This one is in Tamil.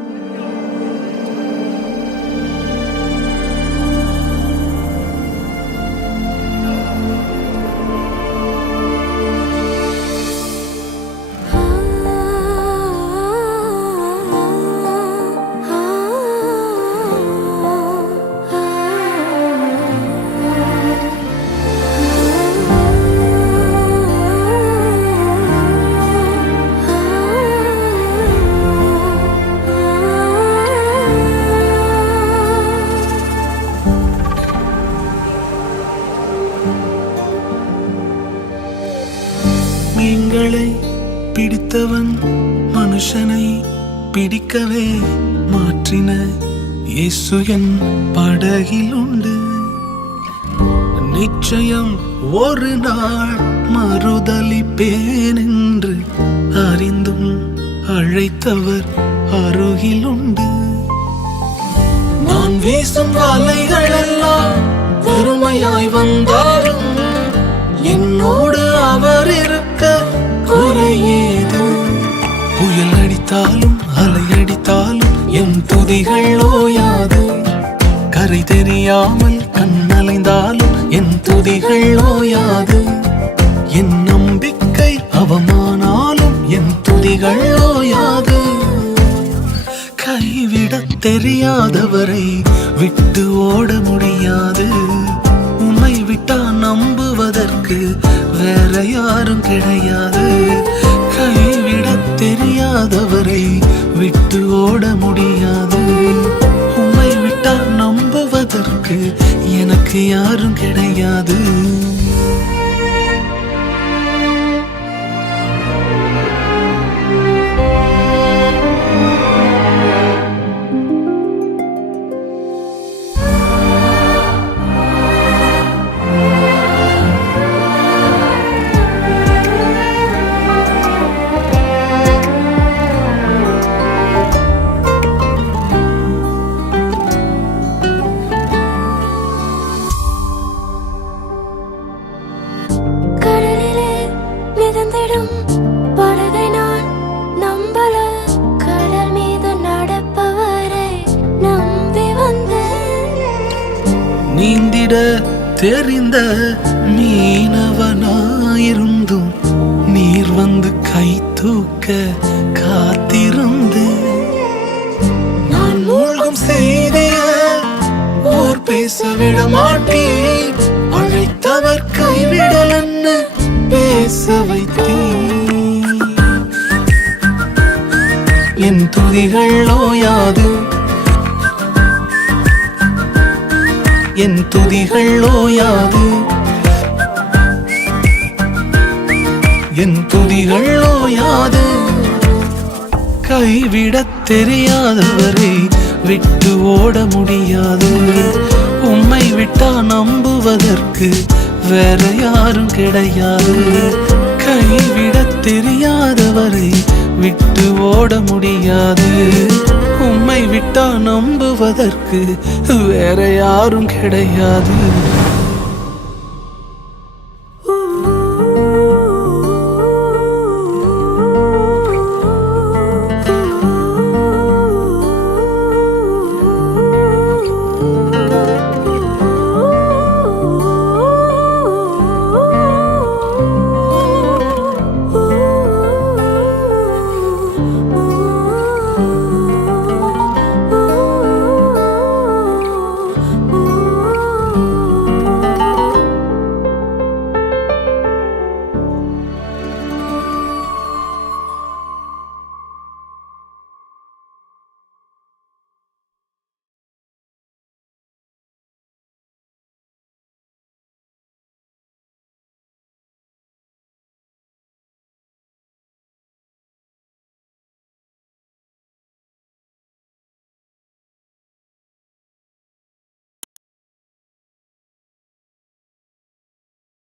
மீன்களை பிடித்தவன் மனுஷனை பிடிக்கவே மாற்றின இயேசு என் படகில் உண்டு. நிச்சயம் ஒரு நாள் மறுதலிப்பேன் என்று அறிந்தும் அழைத்தவர் அருகில் உண்டு. நான் வீசும் வலைகள் எல்லாம் பெருமையாய் வந்தாலும் என்னோடு அவர் இருக்க குறையேது. புயல் அடித்தாலும் அலை அடித்தாலும் என் துதிகள் ஓயாது. கரை தெரியாமல் கண்ணலைந்தாலும் என் துதிகள் ஓயாது. என் நம்பிக்கை அவமானாலும் என் துதிகள் ஓயாது. கைவிடத் தெரியாதவரை விட்டு ஓட முடியாது. உன்னை விட்டா நம்புவதற்கு வேற யாரும் கிடையாது. கைவிடத் தெரியாதவரை விட்டு ஓட முடியாது. உன்னை விட்டா நம்புவதற்கு எனக்கு யாரும் கிடையாது. படகை நான் நம்பல, கடல் மீது நடப்பவரை நம்பி வந்தேன். நீந்திட தெரிந்த மீனவனாயிருந்தும் நீர் வந்து கை தூக்க காத்திருந்து. நான் மூழ்கும் செய்திய ஓர் பேச விட மாட்டேன். அழைத்தவர் கைவிடலன்னு பேச வைத்தேன். என் துதிகள் ஓயாது. என் துதிகள் ஓயாது. என் துதிகள் ஓயாது. கைவிடத் தெரியாதவரை விட்டு ஓட முடியாது. உம்மை விட்டா நம்புவதற்கு வேற யாரும் கிடையாது. கைவிடத் தெரியாதவரை விட்டு ஓட முடியாது. உம்மை விட்டா நம்புவதற்கு வேற யாரும் கிடையாது.